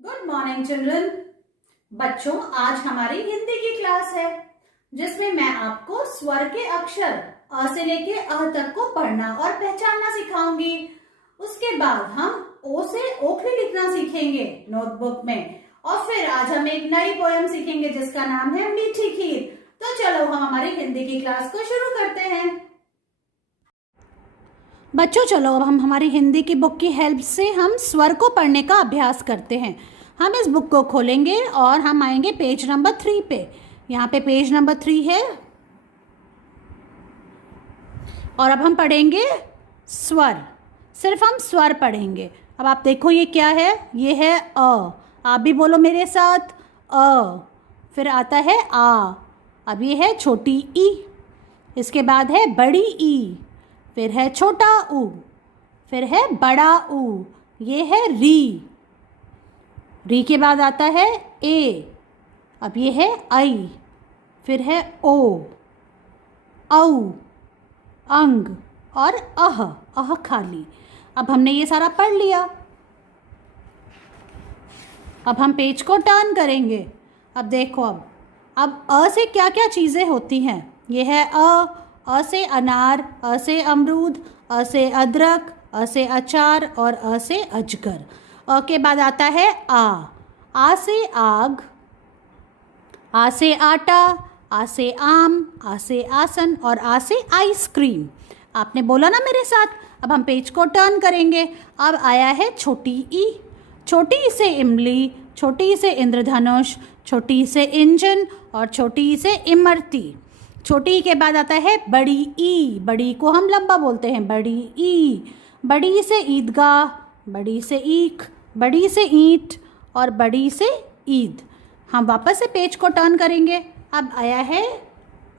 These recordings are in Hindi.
Good morning children. बच्चों, आज हमारी हिंदी की क्लास है जिसमें मैं आपको स्वर के अक्षर अ से लेके अ तक को पढ़ना और पहचानना सिखाऊंगी। उसके बाद हम ओ से ओखली लिखना सीखेंगे नोटबुक में, और फिर आज हम एक नई पोएम सीखेंगे जिसका नाम है मीठी खीर। तो चलो हम हमारी हिंदी की क्लास को शुरू करते हैं। बच्चों, चलो अब हम हमारी हिंदी की बुक की हेल्प से हम स्वर को पढ़ने का अभ्यास करते हैं। हम इस बुक को खोलेंगे और हम आएंगे पेज नंबर 3 पे। यहाँ पे पेज नंबर 3 है और अब हम पढ़ेंगे स्वर। सिर्फ हम स्वर पढ़ेंगे। अब आप देखो ये क्या है, ये है अ। आप भी बोलो मेरे साथ, अ। फिर आता है आ। अब ये है छोटी ई। इसके बाद है बड़ी ई। फिर है छोटा ऊ। फिर है बड़ा ऊ। ये है री। री के बाद आता है ए। अब ये है आई। फिर है ओ, औ, अंग और अह खाली। अब हमने ये सारा पढ़ लिया। अब हम पेज को टर्न करेंगे। अब देखो, अब अ से क्या क्या चीज़ें होती हैं। ये है अ से अनार, अ से अमरूद, अ से अदरक, अ से अचार और अ से अजगर। अ के बाद आता है आ से आग, आ से आटा, आ से आम, आ से आसन और आ से आइसक्रीम। आपने बोला ना मेरे साथ। अब हम पेज को टर्न करेंगे। अब आया है छोटी ई। छोटी से इमली, छोटी से इंद्रधनुष, छोटी से इंजन और छोटी से इमरती। छोटी के बाद आता है बड़ी ई। बड़ी को हम लंबा बोलते हैं, बड़ी ई। बड़ी से ईदगाह, बड़ी से ईख, बड़ी से ईंट और बड़ी से ईद। हम वापस से पेज को टर्न करेंगे। अब आया है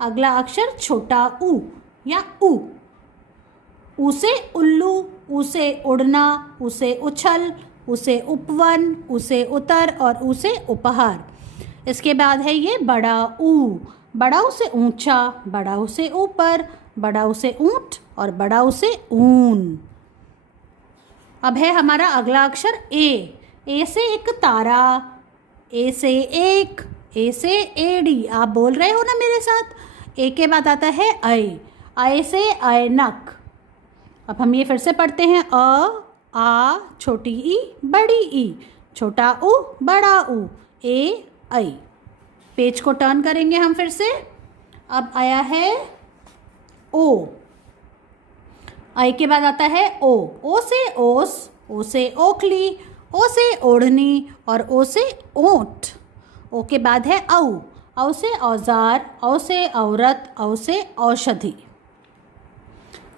अगला अक्षर छोटा ऊ या ऊ। ऊ से उल्लू, ऊ से उड़ना, ऊ से उछल, ऊ से उपवन, ऊ से उतर और ऊ से उपहार। इसके बाद है ये बड़ा ऊ। बड़ा ऊ से ऊंचा, बड़ा ऊ से ऊपर, बड़ा ऊ से ऊंट और बड़ा ऊ से ऊन। अब है हमारा अगला अक्षर ए। ए से एक तारा, ए से एक, ए से एड़ी। आप बोल रहे हो ना मेरे साथ। ए के बाद आता है ऐ। ऐ से ऐनक। अब हम ये फिर से पढ़ते हैं। आ, छोटी ई, बड़ी ई, छोटा ऊ, बड़ा ऊ, ए ऐ। पेज को टर्न करेंगे हम फिर से। अब आया है ओ। आई के बाद आता है ओ। ओ से ओस, ओ से ओखली, ओ से ओढ़नी और ओ से ओंठ। ओ के बाद है औ। औ से औजार, औ से औरत, औ से औषधि।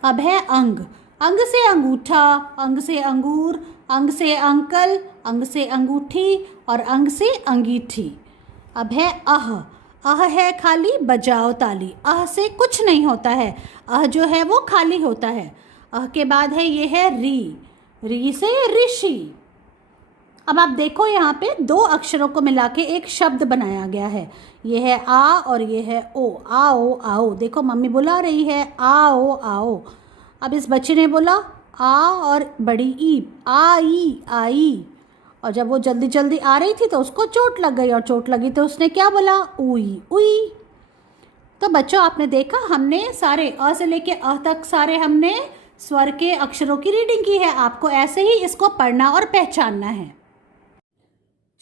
अब है अंग। अंग से अंगूठा, अंग से अंगूर, अंग से अंकल, अंग से अंगूठी और अंग से अंगीठी। अब है अह है खाली बजाओ ताली। अह से कुछ नहीं होता है। अह जो है वो खाली होता है। अह के बाद है ये है री। री से ऋषि। अब आप देखो यहाँ पे दो अक्षरों को मिला के एक शब्द बनाया गया है। ये है आ और ये है ओ। आओ आओ। देखो मम्मी बुला रही है, आओ आओ। अब इस बच्चे ने बोला आ और बड़ी ई, आई आई। और जब वो जल्दी जल्दी आ रही थी तो उसको चोट लग गई, और चोट लगी तो उसने क्या बोला, उई उई। तो बच्चों, आपने देखा हमने सारे अ से लेके अ तक सारे हमने स्वर के अक्षरों की रीडिंग की है। आपको ऐसे ही इसको पढ़ना और पहचानना है।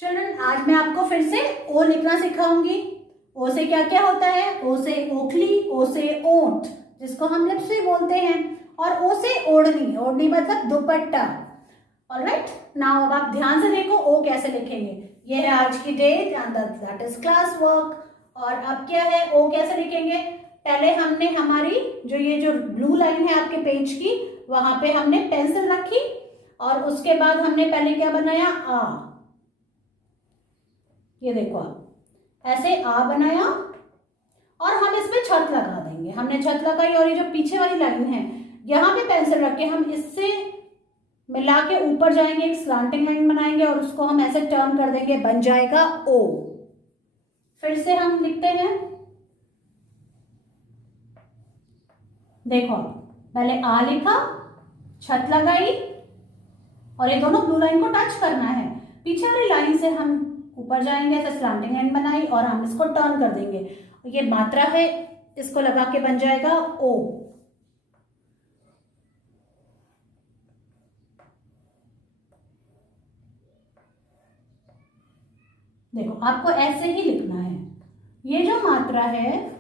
चिल्ड्रन, आज मैं आपको फिर से ओ लिखना सिखाऊंगी। ओ से क्या क्या होता है। ओ से ओखली, ओ से ओंठ जिसको हम लिप्स भी बोलते हैं, और ओ से ओढ़नी। ओढ़नी मतलब दुपट्टा। ऑलराइट, नाउ अब आप ध्यान से देखो ओ कैसे लिखेंगे। ये है आज की date and that is class work. और अब क्या है, ओ कैसे लिखेंगे। पहले हमने हमारी ये जो ब्लू लाइन है आपके पेज की, वहां पे हमने पेंसिल रखी और उसके बाद हमने पहले क्या बनाया, आ। ये देखो आप ऐसे आ बनाया और हम इसमें छत लगा देंगे। हमने छत लगाई और ये जो पीछे वाली लाइन है यहाँ पे पेंसिल रख के हम इससे मिला के ऊपर जाएंगे, एक स्लांटिंग लाइन बनाएंगे और उसको हम ऐसे टर्न कर देंगे, बन जाएगा ओ। फिर से हम लिखते हैं। देखो, पहले आ लिखा, छत लगाई और ये दोनों ब्लू लाइन को टच करना है। पीछे पीछे वाली लाइन से हम ऊपर जाएंगे, ऐसे स्लैंटिंग लाइन बनाई और हम इसको टर्न कर देंगे। ये मात्रा है, इसको लगा के बन जाएगा ओ। देखो आपको ऐसे ही लिखना है। ये जो मात्रा है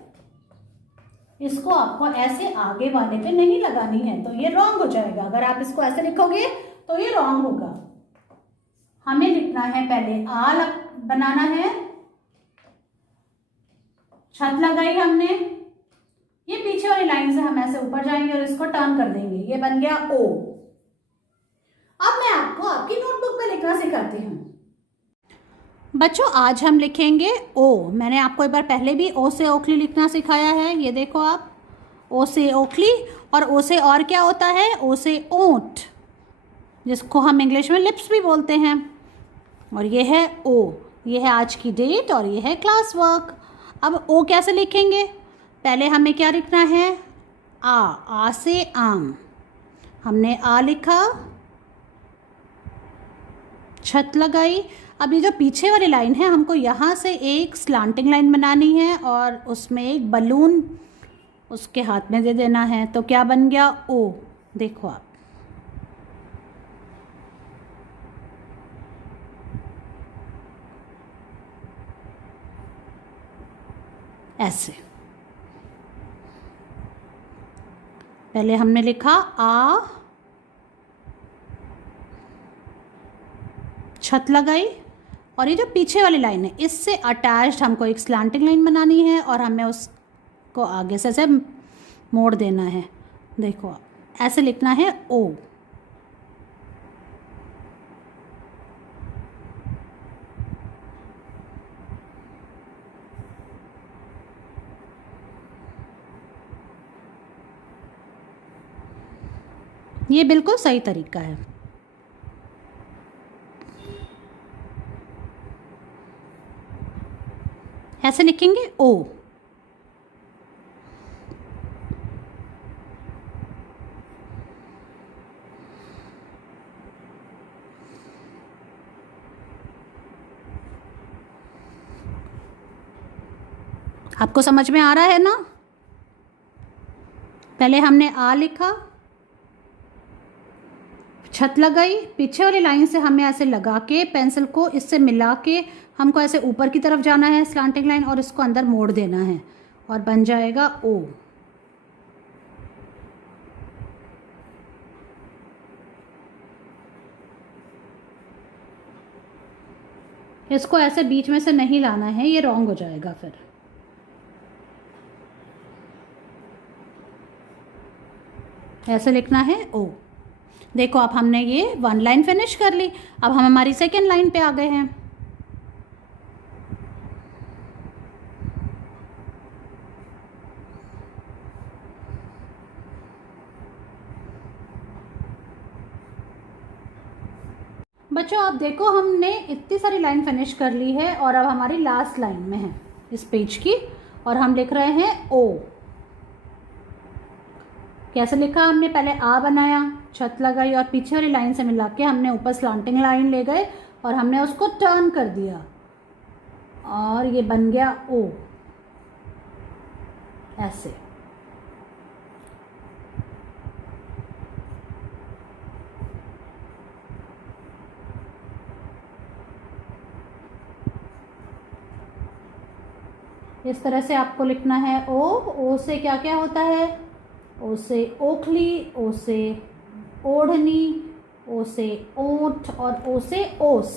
इसको आपको ऐसे आगे वाले पे नहीं लगानी है, तो ये रॉन्ग हो जाएगा। अगर आप इसको ऐसे लिखोगे तो ये रॉन्ग होगा। हमें लिखना है पहले बनाना है, छत लगाई हमने, ये पीछे वाली लाइन से हम ऐसे ऊपर जाएंगे और इसको टर्न कर देंगे, ये बन गया ओ। अब मैं आपको आपकी नोटबुक में लिखना सिखाती हूँ। बच्चों आज हम लिखेंगे ओ। मैंने आपको एक बार पहले भी ओ से ओखली लिखना सिखाया है, ये देखो आप, ओ से ओखली। और ओ से और क्या होता है, ओ से ओंठ, जिसको हम इंग्लिश में लिप्स भी बोलते हैं। और ये है ओ, ये है आज की डेट और ये है क्लास वर्क। अब ओ कैसे लिखेंगे, पहले हमें क्या लिखना है, आ से आम। हमने आ लिखा, छत लगाई। अब ये जो पीछे वाली लाइन है हमको यहाँ से एक स्लांटिंग लाइन बनानी है और उसमें एक बलून उसके हाथ में दे देना है, तो क्या बन गया ओ। देखो आप, ऐसे। पहले हमने लिखा आ, छत लगाई और ये जो पीछे वाली लाइन है इससे अटैच्ड हमको एक स्लैंटिंग लाइन बनानी है और हमें उसको आगे से ऐसे मोड़ देना है। देखो ऐसे लिखना है ओ। ये बिल्कुल सही तरीका है। ऐसे लिखेंगे ओ। आपको समझ में आ रहा है ना? पहले हमने आ लिखा, छत लगाई, पीछे वाली लाइन से हमें ऐसे लगा के पेंसिल को इससे मिला के हमको ऐसे ऊपर की तरफ जाना है स्लैंटिंग लाइन और इसको अंदर मोड़ देना है और बन जाएगा ओ। इसको ऐसे बीच में से नहीं लाना है, ये रॉन्ग हो जाएगा फिर। ऐसे लिखना है ओ। देखो अब हमने ये वन लाइन फिनिश कर ली। अब हम हमारी सेकेंड लाइन पे आ गए हैं। बच्चों आप देखो हमने इतनी सारी लाइन फिनिश कर ली है और अब हमारी लास्ट लाइन में है इस पेज की और हम लिख रहे हैं ओ। कैसे लिखा हमने, पहले आ बनाया, छत लगाई और पीछे वाली लाइन से मिला के हमने ऊपर स्लांटिंग लाइन ले गए और हमने उसको टर्न कर दिया और ये बन गया ओ। ऐसे इस तरह से आपको लिखना है ओ। ओ से क्या क्या होता है, ओ से ओखली, ओ से ओढ़नी, ओ से ओंठ और ओ से ओस।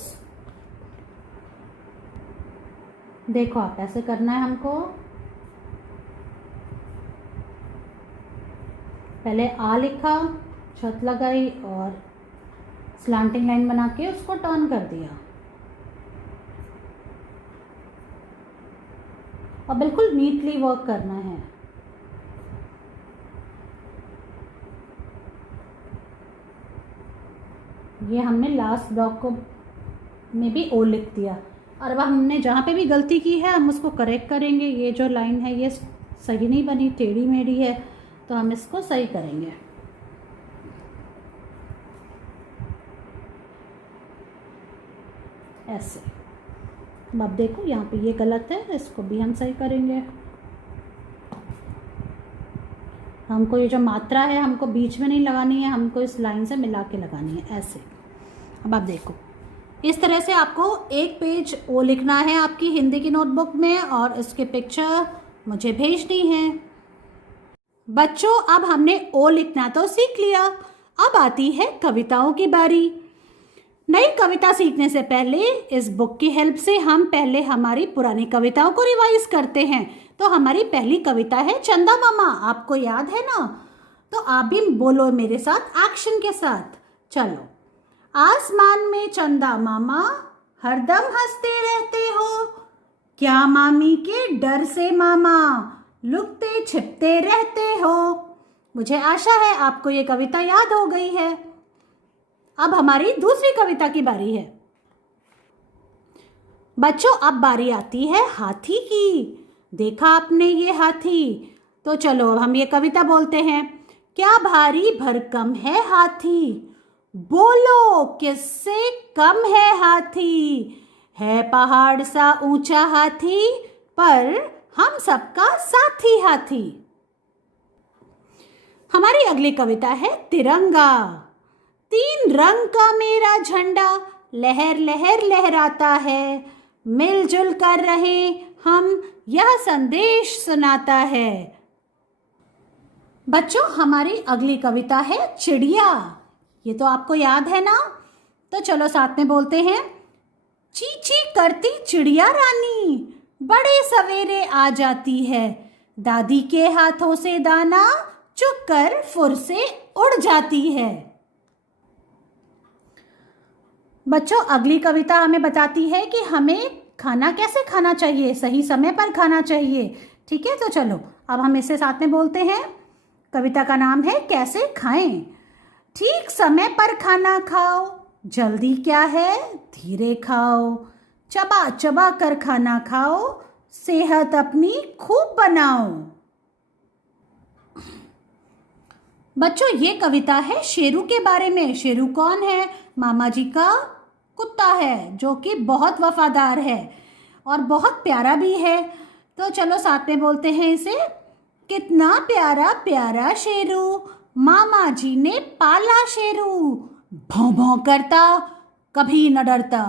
देखो आप ऐसे करना है हमको, पहले आ लिखा, छत लगाई और स्लांटिंग लाइन बना के उसको टर्न कर दिया और बिल्कुल नीटली वर्क करना है। ये हमने लास्ट ब्लॉक को में भी ओ लिख दिया और अब हमने जहाँ पे भी गलती की है हम उसको करेक्ट करेंगे। ये जो लाइन है ये सही नहीं बनी, टेढ़ी मेढ़ी है, तो हम इसको सही करेंगे। ऐसे। अब आप देखो यहाँ पे ये गलत है, इसको भी हम सही करेंगे। हमको ये जो मात्रा है हमको बीच में नहीं लगानी है, हमको इस लाइन से मिला के लगानी है ऐसे। अब आप देखो इस तरह से आपको एक पेज ओ लिखना है आपकी हिंदी की नोटबुक में और इसके पिक्चर मुझे भेजनी है। बच्चों अब हमने ओ लिखना तो सीख लिया, अब आती है कविताओं की बारी। नई कविता सीखने से पहले इस बुक की हेल्प से हम पहले हमारी पुरानी कविताओं को रिवाइज करते हैं। तो हमारी पहली कविता है चंदा मामा, आपको याद है ना? तो आप भी बोलो मेरे साथ एक्शन के साथ। चलो। आसमान में चंदा मामा हरदम हंसते रहते हो, क्या मामी के डर से मामा लुकते छिपते रहते हो। मुझे आशा है आपको ये कविता याद हो गई है। अब हमारी दूसरी कविता की बारी है। बच्चों अब बारी आती है हाथी की। देखा आपने ये हाथी? तो चलो अब हम ये कविता बोलते हैं। क्या भारी भरकम है हाथी, बोलो किससे कम है हाथी। है पहाड़ सा ऊंचा हाथी, पर हम सबका साथी हाथी। हमारी अगली कविता है तिरंगा। 3 रंग का मेरा झंडा लहर लहर लहराता है, मिलजुल कर रहे हम यह संदेश सुनाता है। बच्चों हमारी अगली कविता है चिड़िया। ये तो आपको याद है ना? तो चलो साथ में बोलते हैं। ची ची करती चिड़िया रानी बड़े सवेरे आ जाती है, दादी के हाथों से दाना चुग कर फुर से उड़ जाती है। बच्चों अगली कविता हमें बताती है कि हमें खाना कैसे खाना चाहिए, सही समय पर खाना चाहिए। ठीक है, तो चलो अब हम इसे साथ में बोलते हैं। कविता का नाम है कैसे खाएं। ठीक समय पर खाना खाओ, जल्दी क्या है धीरे खाओ, चबा चबा कर खाना खाओ, सेहत अपनी खूब बनाओ। बच्चों ये कविता है शेरू के बारे में। शेरू कौन है? मामा जी का कुत्ता है जो कि बहुत वफादार है और बहुत प्यारा भी है। तो चलो साथ में बोलते हैं इसे। कितना प्यारा प्यारा शेरू, मामा जी ने पाला शेरू, भौं भौं करता कभी न डरता,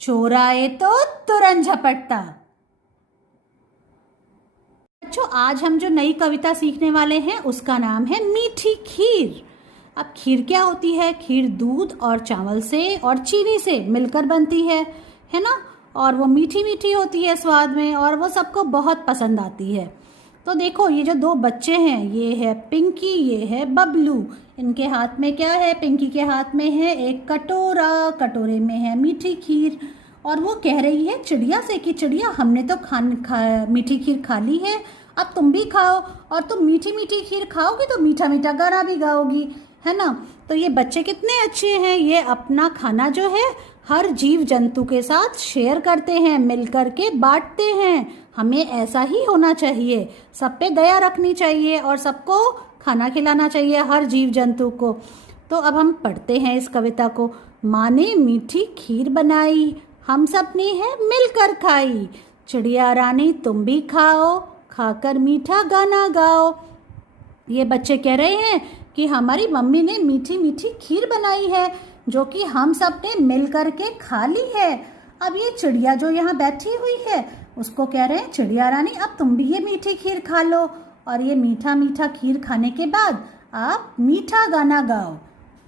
चोर आए तो तुरंत झपटता। बच्चों आज हम जो नई कविता सीखने वाले हैं उसका नाम है मीठी खीर। अब खीर क्या होती है? खीर दूध और चावल से और चीनी से मिलकर बनती है ना? और वो मीठी मीठी होती है स्वाद में और वो सबको बहुत पसंद आती है। तो देखो ये जो 2 बच्चे हैं, ये है पिंकी, ये है बबलू। इनके हाथ में क्या है? पिंकी के हाथ में है एक कटोरा, कटोरे में है मीठी खीर और वो कह रही है चिड़िया से कि चिड़िया हमने तो मीठी खीर खा ली है, अब तुम भी खाओ, और तुम मीठी मीठी खीर खाओगी तो मीठा मीठा गाना भी गाओगी, है ना? तो ये बच्चे कितने अच्छे हैं, ये अपना खाना जो है हर जीव जंतु के साथ शेयर करते हैं, मिल कर के बांटते हैं। हमें ऐसा ही होना चाहिए, सब पे दया रखनी चाहिए और सबको खाना खिलाना चाहिए, हर जीव जंतु को। तो अब हम पढ़ते हैं इस कविता को। माँ ने मीठी खीर बनाई, हम सब ने है मिलकर खाई, चिड़िया रानी तुम भी खाओ, खाकर मीठा गाना गाओ। ये बच्चे कह रहे हैं कि हमारी मम्मी ने मीठी मीठी खीर बनाई है जो कि हम सब ने मिल कर के खा ली है। अब ये चिड़िया जो यहाँ बैठी हुई है उसको कह रहे हैं चिड़िया रानी अब तुम भी ये मीठी खीर खा लो, और ये मीठा मीठा खीर खाने के बाद आप मीठा गाना गाओ।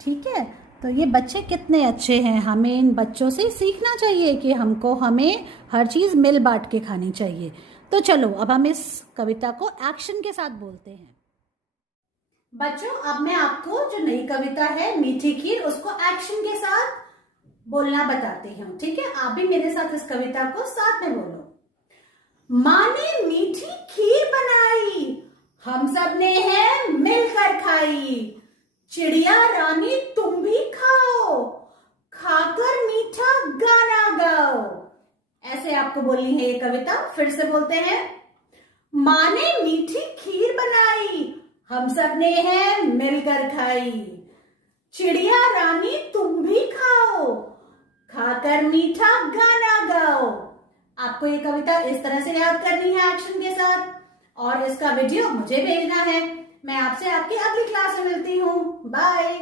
ठीक है, तो ये बच्चे कितने अच्छे हैं, हमें इन बच्चों से सीखना चाहिए कि हमें हर चीज़ मिल बांट के खानी चाहिए। तो चलो अब हम इस कविता को एक्शन के साथ बोलते हैं। बच्चों अब मैं आपको जो नई कविता है मीठी खीर उसको एक्शन के साथ बोलना बताती हूँ। ठीक है, आप भी मेरे साथ इस कविता को साथ में बोलो। माँ ने मीठी खीर बनाई, हम सब ने है मिलकर खाई, चिड़िया रानी तुम भी खाओ, खाकर मीठा गाना गाओ। ऐसे आपको बोलनी है ये कविता। फिर से बोलते हैं। माँ ने मीठी खीर बनाई, हम सब ने है मिलकर खाई, चिड़िया रानी तुम भी खाओ, खाकर मीठा गाना गाओ। आपको ये कविता इस तरह से याद करनी है एक्शन के साथ, और इसका वीडियो मुझे भेजना है। मैं आपसे आपकी अगली क्लास में मिलती हूँ। बाय।